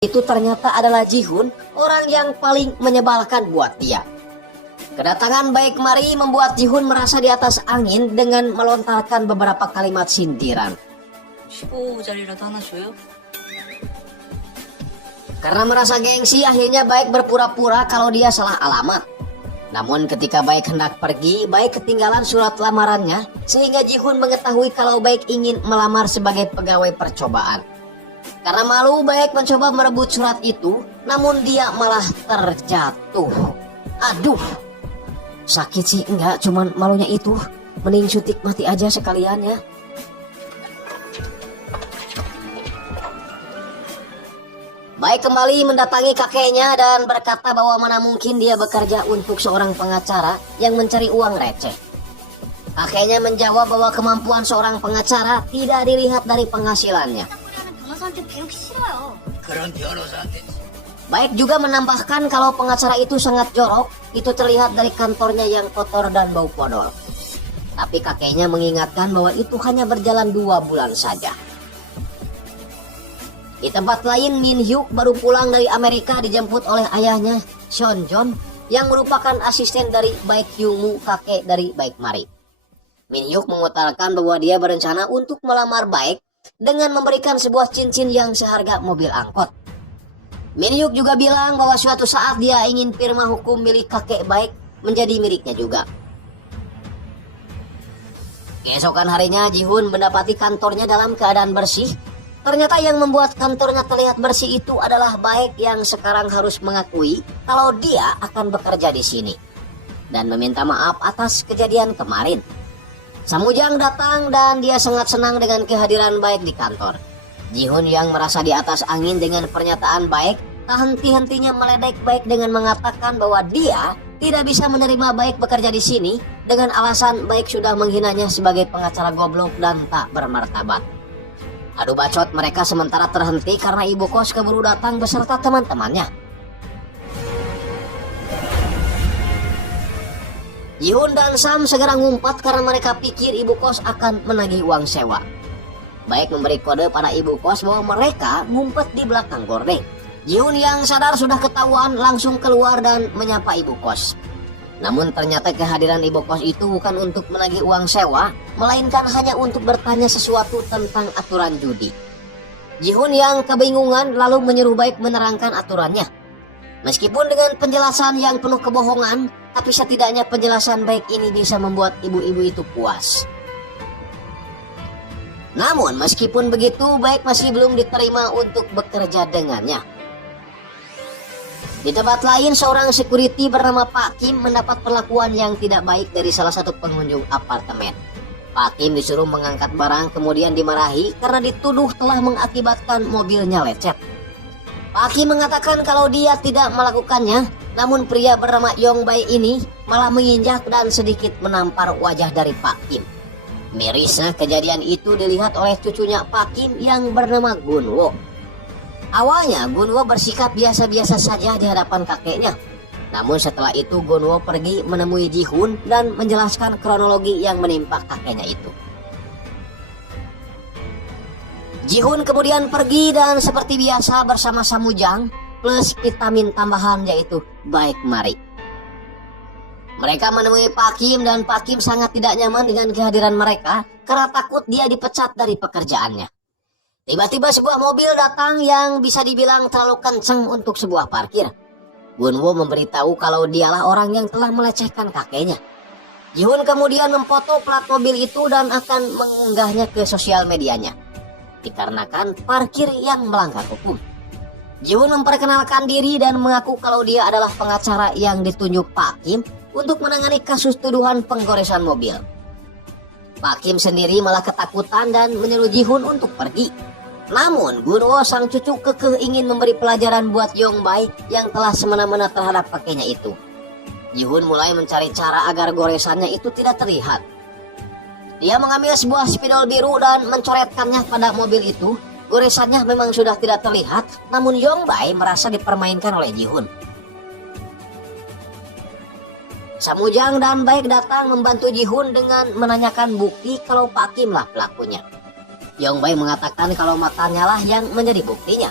Itu ternyata adalah Ji-hoon, orang yang paling menyebalkan buat dia. Kedatangan baik Mari membuat Ji-hoon merasa di atas angin dengan melontarkan beberapa kalimat sindiran. 15자리라도 하나 줘요? Karena merasa gengsi, akhirnya Baik berpura-pura kalau dia salah alamat. Namun ketika Baik hendak pergi, Baik ketinggalan surat lamarannya, sehingga Ji-hoon mengetahui kalau Baik ingin melamar sebagai pegawai percobaan. Karena malu, Baik mencoba merebut surat itu, namun dia malah terjatuh. Aduh, sakit sih enggak, cuman malunya itu. Mending suntik mati aja sekalian ya. Baik kembali mendatangi kakeknya dan berkata bahwa mana mungkin dia bekerja untuk seorang pengacara yang mencari uang receh. Kakeknya menjawab bahwa kemampuan seorang pengacara tidak dilihat dari penghasilannya. 변호사한테 배우기 싫어요. 그런 변호사한테. Baik juga menambahkan kalau pengacara itu sangat jorok, itu terlihat dari kantornya yang kotor dan bau podol. Tapi kakeknya mengingatkan bahwa itu hanya berjalan 2 bulan saja. Di tempat lain, Min Hyuk baru pulang dari Amerika dijemput oleh ayahnya, Seon Jon, yang merupakan asisten dari Baek Hyung-moo, kakek dari Baek Mari. Min Hyuk mengutarakan bahwa dia berencana untuk melamar Baek dengan memberikan sebuah cincin yang seharga mobil angkot. Min Hyuk juga bilang bahwa suatu saat dia ingin firma hukum milik kakek Baek menjadi miliknya juga. Keesokan harinya, Ji-hoon mendapati kantornya dalam keadaan bersih. Ternyata yang membuat kantornya terlihat bersih itu adalah Baek yang sekarang harus mengakui kalau dia akan bekerja di sini dan meminta maaf atas kejadian kemarin. Samujang datang dan dia sangat senang dengan kehadiran Baek di kantor. Ji-hoon yang merasa di atas angin dengan pernyataan Baek tak henti-hentinya meledek Baek dengan mengatakan bahwa dia tidak bisa menerima Baek bekerja di sini dengan alasan Baek sudah menghinanya sebagai pengacara goblok dan tak bermartabat. Adu bacot mereka sementara terhenti karena ibu kos keburu datang beserta teman-temannya. Ji-hoon dan Sam segera ngumpat karena mereka pikir ibu kos akan menagih uang sewa. Baek memberi kode pada ibu kos bahwa mereka ngumpet di belakang gorden. Ji-hoon yang sadar sudah ketahuan langsung keluar dan menyapa ibu kos. Namun ternyata kehadiran ibu kos itu bukan untuk menagih uang sewa, melainkan hanya untuk bertanya sesuatu tentang aturan judi. Ji-hoon yang kebingungan lalu menyuruh Baek menerangkan aturannya. Meskipun dengan penjelasan yang penuh kebohongan, tapi setidaknya penjelasan Baek ini bisa membuat ibu-ibu itu puas. Namun meskipun begitu, Baek masih belum diterima untuk bekerja dengannya. Di tempat lain, seorang security bernama Pak Kim mendapat perlakuan yang tidak baik dari salah satu pengunjung apartemen. Pak Kim disuruh mengangkat barang kemudian dimarahi karena dituduh telah mengakibatkan mobilnya lecet. Pak Kim mengatakan kalau dia tidak melakukannya, namun pria bernama Yong Bae ini malah menginjak dan sedikit menampar wajah dari Pak Kim. Mirisnya kejadian itu dilihat oleh cucunya Pak Kim yang bernama Gunwo. Awalnya Gunwo bersikap biasa-biasa saja di hadapan kakeknya. Namun setelah itu Gunwo pergi menemui Ji-hoon dan menjelaskan kronologi yang menimpa kakeknya itu. Ji-hoon kemudian pergi dan seperti biasa bersama Samujang plus vitamin tambahan yaitu Baek Mari. Mereka menemui Pak Kim dan Pak Kim sangat tidak nyaman dengan kehadiran mereka karena takut dia dipecat dari pekerjaannya. Tiba-tiba sebuah mobil datang yang bisa dibilang terlalu kencang untuk sebuah parkir. Gunwo memberitahu kalau dialah orang yang telah melecehkan kakeknya. Ji-hoon kemudian memfoto plat mobil itu dan akan mengunggahnya ke sosial medianya. Dikarenakan parkir yang melanggar hukum. Ji-hoon memperkenalkan diri dan mengaku kalau dia adalah pengacara yang ditunjuk Pak Kim untuk menangani kasus tuduhan penggoresan mobil. Pak Kim sendiri malah ketakutan dan menyuruh Ji-hoon untuk pergi. Namun Gunwo sang cucu kekeh ingin memberi pelajaran buat Yong Bae yang telah semena-mena terhadap kakeknya itu. Ji-hoon mulai mencari cara agar goresannya itu tidak terlihat. Dia mengambil sebuah spidol biru dan mencoretkannya pada mobil itu. Goresannya memang sudah tidak terlihat, namun Yong Bae merasa dipermainkan oleh Ji-hoon. Samujang dan Baek datang membantu Ji-hoon dengan menanyakan bukti kalau Pak Kim lah pelakunya. Yong Bae mengatakan kalau matanya lah yang menjadi buktinya.